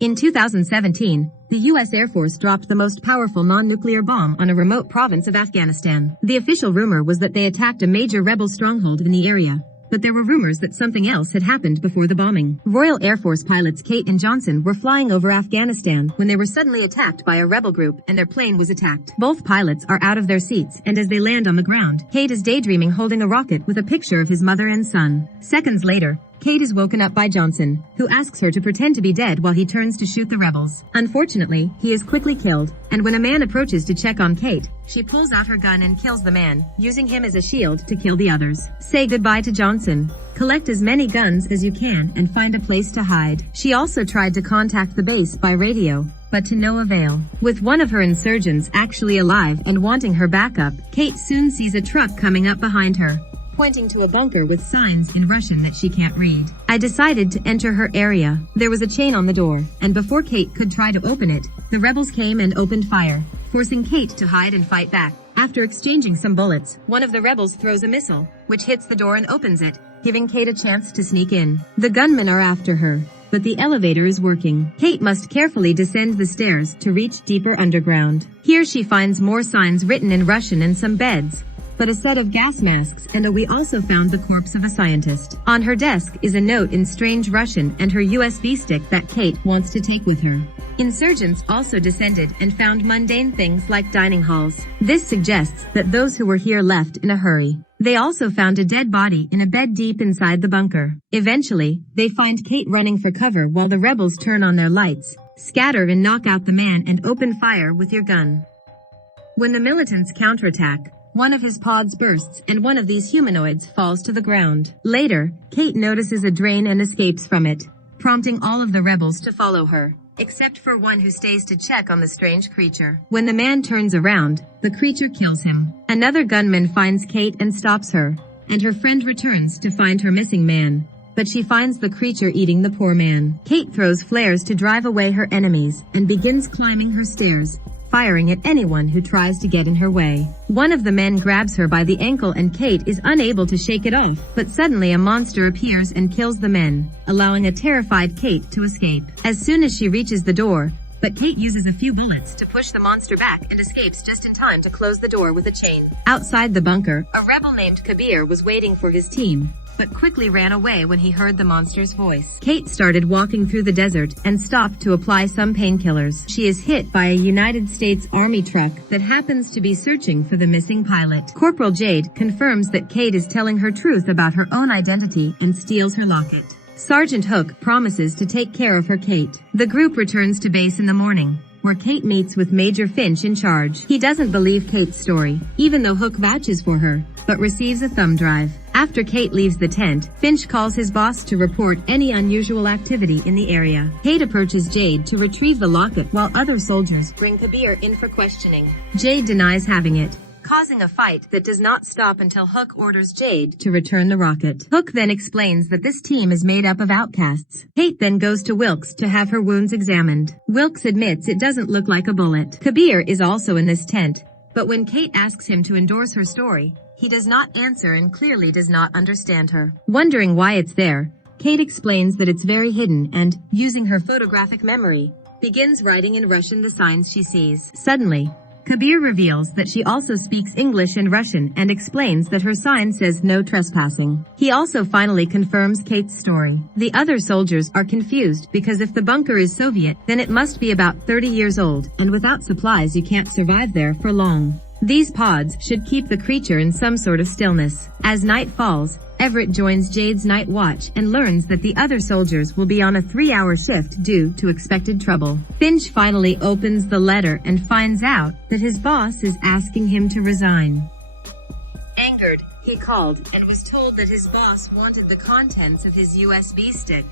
In 2017, the U.S. Air Force dropped the most powerful non-nuclear bomb on a remote province of Afghanistan. The official rumor was that they attacked a major rebel stronghold in the area, but there were rumors that something else had happened before the bombing. Royal Air Force pilots Kate and Johnson were flying over Afghanistan when they were suddenly attacked by a rebel group and their plane was attacked. Both pilots are out of their seats, and as they land on the ground, Kate is daydreaming holding a rocket with a picture of his mother and son. Seconds later, Kate is woken up by Johnson, who asks her to pretend to be dead while he turns to shoot the rebels. Unfortunately, he is quickly killed, and when a man approaches to check on Kate, she pulls out her gun and kills the man, using him as a shield to kill the others. Say goodbye to Johnson. Collect as many guns as you can and find a place to hide. She also tried to contact the base by radio, but to no avail. With one of her insurgents actually alive and wanting her backup, Kate soon sees a truck coming up behind her, pointing to a bunker with signs in Russian that she can't read. I decided to enter her area. There was a chain on the door, and before Kate could try to open it, the rebels came and opened fire, forcing Kate to hide and fight back. After exchanging some bullets, one of the rebels throws a missile, which hits the door and opens it, giving Kate a chance to sneak in. The gunmen are after her, but the elevator is working. Kate must carefully descend the stairs to reach deeper underground. Here she finds more signs written in Russian and some beds, but a set of gas masks, and we also found the corpse of a scientist. On her desk is a note in strange Russian and her USB stick that Kate wants to take with her. Insurgents also descended and found mundane things like dining halls. This suggests that those who were here left in a hurry. They also found a dead body in a bed deep inside the bunker. Eventually, they find Kate running for cover while the rebels turn on their lights, scatter and knock out the man and open fire with your gun. When the militants counterattack, one of his pods bursts and one of these humanoids falls to the ground. Later, Kate notices a drain and escapes from it, prompting all of the rebels to follow her, except for one who stays to check on the strange creature. When the man turns around, the creature kills him. Another gunman finds Kate and stops her, and her friend returns to find her missing man, but she finds the creature eating the poor man. Kate throws flares to drive away her enemies and begins climbing her stairs, firing at anyone who tries to get in her way. One of the men grabs her by the ankle and Kate is unable to shake it off, but suddenly a monster appears and kills the men, allowing a terrified Kate to escape. As soon as she reaches the door, but Kate uses a few bullets to push the monster back and escapes just in time to close the door with a chain. Outside the bunker, a rebel named Kabir was waiting for his team, but quickly ran away when he heard the monster's voice. Kate started walking through the desert and stopped to apply some painkillers. She is hit by a United States Army truck that happens to be searching for the missing pilot. Corporal Jade confirms that Kate is telling her truth about her own identity and steals her locket. Sergeant Hook promises to take care of her Kate. The group returns to base in the morning, where Kate meets with Major Finch in charge. He doesn't believe Kate's story, even though Hook vouches for her, but receives a thumb drive. After Kate leaves the tent, Finch calls his boss to report any unusual activity in the area. Kate approaches Jade to retrieve the locket while other soldiers bring Kabir in for questioning. Jade denies having it, causing a fight that does not stop until Hook orders Jade to return the rocket. Hook then explains that this team is made up of outcasts. Kate then goes to Wilkes to have her wounds examined. Wilkes admits it doesn't look like a bullet. Kabir is also in this tent, but when Kate asks him to endorse her story, he does not answer and clearly does not understand her. Wondering why it's there, Kate explains that it's very hidden and, using her photographic memory, begins writing in Russian the signs she sees. Suddenly, Kabir reveals that she also speaks English and Russian and explains that her sign says no trespassing. He also finally confirms Kate's story. The other soldiers are confused because if the bunker is Soviet, then it must be about 30 years old, and without supplies you can't survive there for long. These pods should keep the creature in some sort of stillness. As night falls, Everett joins Jade's night watch and learns that the other soldiers will be on a 3-hour shift due to expected trouble. Finch finally opens the letter and finds out that his boss is asking him to resign. Angered, he called and was told that his boss wanted the contents of his USB stick,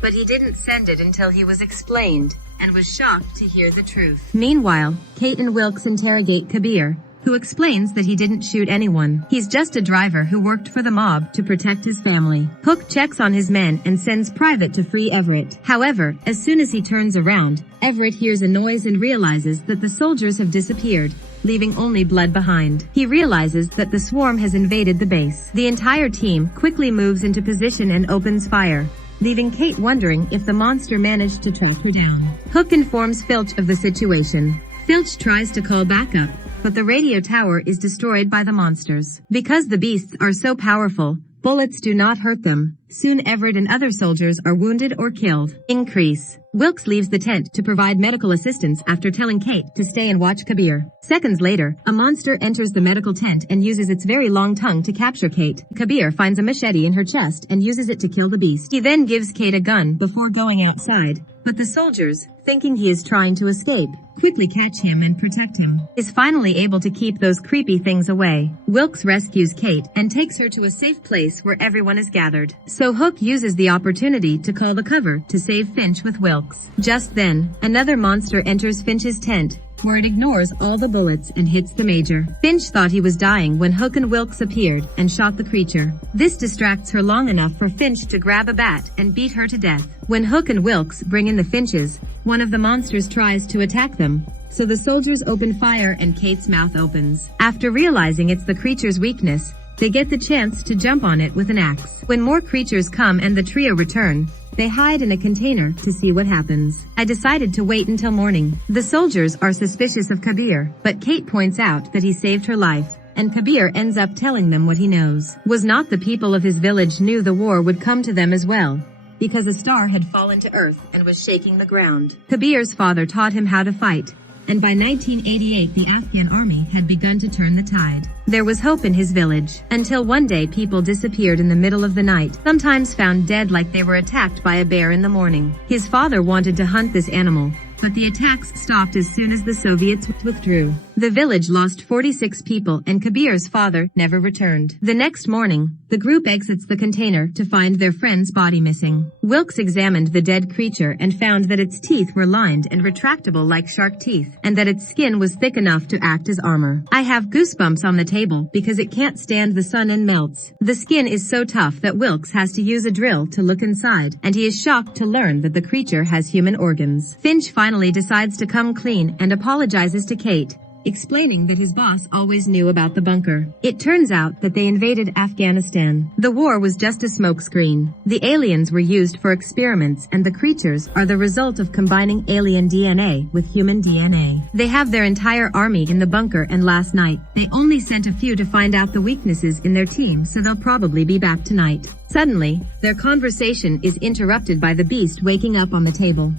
but he didn't send it until he was explained, and was shocked to hear the truth. Meanwhile, Kate and Wilkes interrogate Kabir, who explains that he didn't shoot anyone. He's just a driver who worked for the mob to protect his family. Hook checks on his men and sends Private to free Everett. However, as soon as he turns around, Everett hears a noise and realizes that the soldiers have disappeared, leaving only blood behind. He realizes that the swarm has invaded the base. The entire team quickly moves into position and opens fire, leaving Kate wondering if the monster managed to track her down. Hook informs Filch of the situation. Filch tries to call backup, but the radio tower is destroyed by the monsters. Because the beasts are so powerful, bullets do not hurt them. Soon Everett and other soldiers are wounded or killed. Increase. Wilkes leaves the tent to provide medical assistance after telling Kate to stay and watch Kabir. Seconds later, a monster enters the medical tent and uses its very long tongue to capture Kate. Kabir finds a machete in her chest and uses it to kill the beast. He then gives Kate a gun before going outside. But the soldiers, thinking he is trying to escape, quickly catch him and protect him. Is finally able to keep those creepy things away. Wilkes rescues Kate and takes her to a safe place where everyone is gathered. So Hook uses the opportunity to call the cover to save Finch with Wilkes. Just then, another monster enters Finch's tent, where it ignores all the bullets and hits the Major. Finch thought he was dying when Hook and Wilkes appeared and shot the creature. This distracts her long enough for Finch to grab a bat and beat her to death. When Hook and Wilkes bring in the Finches, one of the monsters tries to attack them, so the soldiers open fire and Kate's mouth opens. After realizing it's the creature's weakness, they get the chance to jump on it with an axe. When more creatures come and the trio return, they hide in a container to see what happens. I decided to wait until morning. The soldiers are suspicious of Kabir, but Kate points out that he saved her life, and Kabir ends up telling them what he knows. Was not the people of his village knew the war would come to them as well, because a star had fallen to earth and was shaking the ground. Kabir's father taught him how to fight, and by 1988 the Afghan army had begun to turn the tide. There was hope in his village, until one day people disappeared in the middle of the night, sometimes found dead like they were attacked by a bear in the morning. His father wanted to hunt this animal, but the attacks stopped as soon as the Soviets withdrew. The village lost 46 people and Kabir's father never returned. The next morning, the group exits the container to find their friend's body missing. Wilkes examined the dead creature and found that its teeth were lined and retractable like shark teeth, and that its skin was thick enough to act as armor. I have goosebumps on the table because it can't stand the sun and melts. The skin is so tough that Wilkes has to use a drill to look inside, and he is shocked to learn that the creature has human organs. Finch finally decides to come clean and apologizes to Kate, explaining that his boss always knew about the bunker. It turns out that they invaded Afghanistan. The war was just a smokescreen. The aliens were used for experiments, and the creatures are the result of combining alien DNA with human DNA. They have their entire army in the bunker, and last night, they only sent a few to find out the weaknesses in their team, so they'll probably be back tonight. Suddenly, their conversation is interrupted by the beast waking up on the table.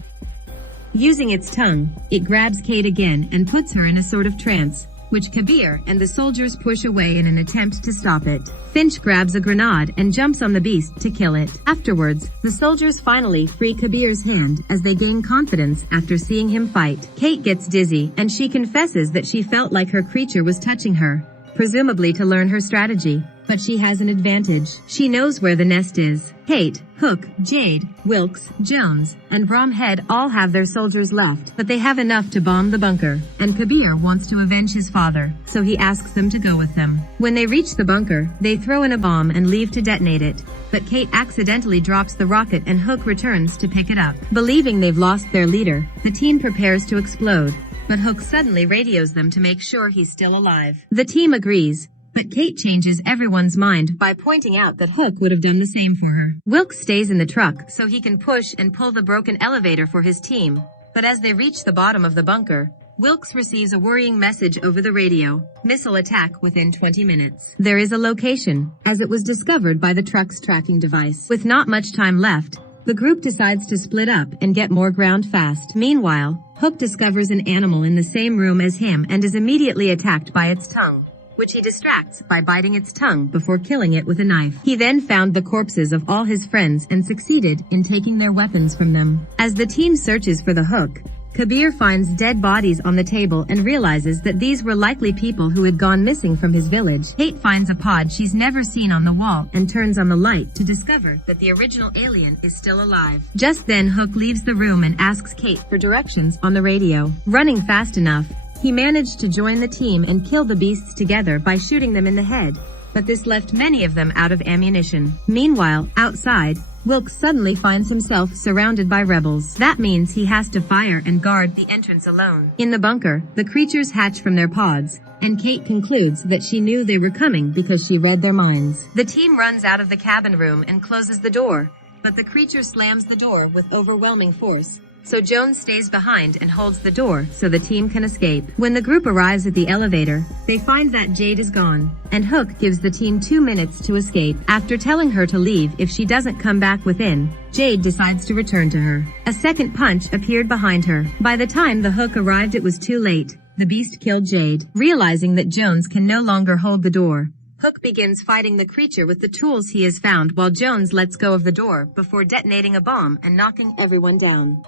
Using its tongue, it grabs Kate again and puts her in a sort of trance, which Kabir and the soldiers push away in an attempt to stop it. Finch grabs a grenade and jumps on the beast to kill it. Afterwards, the soldiers finally free Kabir's hand as they gain confidence after seeing him fight. Kate gets dizzy and she confesses that she felt like her creature was touching her, presumably to learn her strategy. But she has an advantage. She knows where the nest is. Kate, Hook, Jade, Wilkes, Jones, and Bromhead all have their soldiers left, but they have enough to bomb the bunker, and Kabir wants to avenge his father, so he asks them to go with them. When they reach the bunker, they throw in a bomb and leave to detonate it, but Kate accidentally drops the rocket and Hook returns to pick it up. Believing they've lost their leader, the team prepares to explode, but Hook suddenly radios them to make sure he's still alive. The team agrees, but Kate changes everyone's mind by pointing out that Hook would have done the same for her. Wilkes stays in the truck so he can push and pull the broken elevator for his team, but as they reach the bottom of the bunker, Wilkes receives a worrying message over the radio: missile attack within 20 minutes. There is a location, as it was discovered by the truck's tracking device. With not much time left, the group decides to split up and get more ground fast. Meanwhile, Hook discovers an animal in the same room as him and is immediately attacked by its tongue, which he distracts by biting its tongue before killing it with a knife. He then found the corpses of all his friends and succeeded in taking their weapons from them. As the team searches for the Hook, Kabir finds dead bodies on the table and realizes that these were likely people who had gone missing from his village. Kate finds a pod she's never seen on the wall and turns on the light to discover that the original alien is still alive. Just then Hook leaves the room and asks Kate for directions on the radio. Running fast enough, he managed to join the team and kill the beasts together by shooting them in the head, but this left many of them out of ammunition. Meanwhile, outside, Wilkes suddenly finds himself surrounded by rebels. That means he has to fire and guard the entrance alone. In the bunker, the creatures hatch from their pods, and Kate concludes that she knew they were coming because she read their minds. The team runs out of the cabin room and closes the door, but the creature slams the door with overwhelming force. So Jones stays behind and holds the door so the team can escape. When the group arrives at the elevator, they find that Jade is gone, and Hook gives the team 2 minutes to escape. After telling her to leave if she doesn't come back within, Jade decides to return to her. A second punch appeared behind her. By the time the Hook arrived, it was too late. The beast killed Jade. Realizing that Jones can no longer hold the door, Hook begins fighting the creature with the tools he has found while Jones lets go of the door before detonating a bomb and knocking everyone down.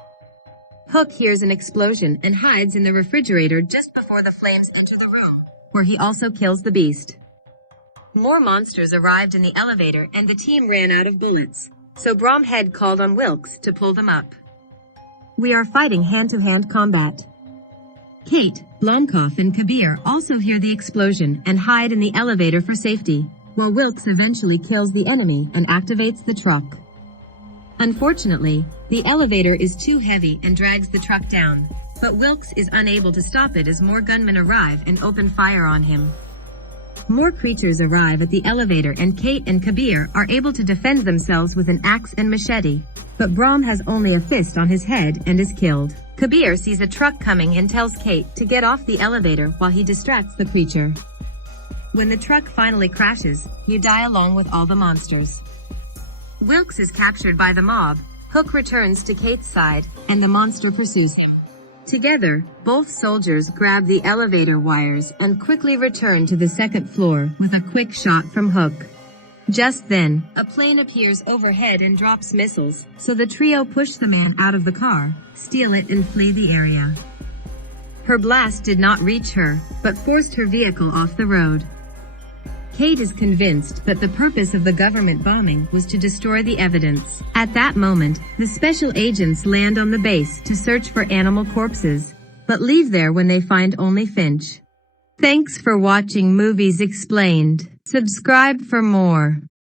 Hook hears an explosion and hides in the refrigerator just before the flames enter the room, where he also kills the beast. More monsters arrived in the elevator and the team ran out of bullets, so Bromhead called on Wilkes to pull them up. We are fighting hand-to-hand combat. Kate, Blomkopf and Kabir also hear the explosion and hide in the elevator for safety, while Wilkes eventually kills the enemy and activates the truck. Unfortunately, the elevator is too heavy and drags the truck down, but Wilkes is unable to stop it as more gunmen arrive and open fire on him. More creatures arrive at the elevator and Kate and Kabir are able to defend themselves with an axe and machete, but Brom has only a fist on his head and is killed. Kabir sees a truck coming and tells Kate to get off the elevator while he distracts the creature. When the truck finally crashes, you die along with all the monsters. Wilkes is captured by the mob, Hook returns to Kate's side, and the monster pursues him. Together, both soldiers grab the elevator wires and quickly return to the second floor with a quick shot from Hook. Just then, a plane appears overhead and drops missiles, so the trio push the man out of the car, steal it and flee the area. Her blast did not reach her, but forced her vehicle off the road. Kate is convinced that the purpose of the government bombing was to destroy the evidence. At that moment, the special agents land on the base to search for animal corpses, but leave there when they find only Finch. Thanks for watching Movies Explained. Subscribe for more.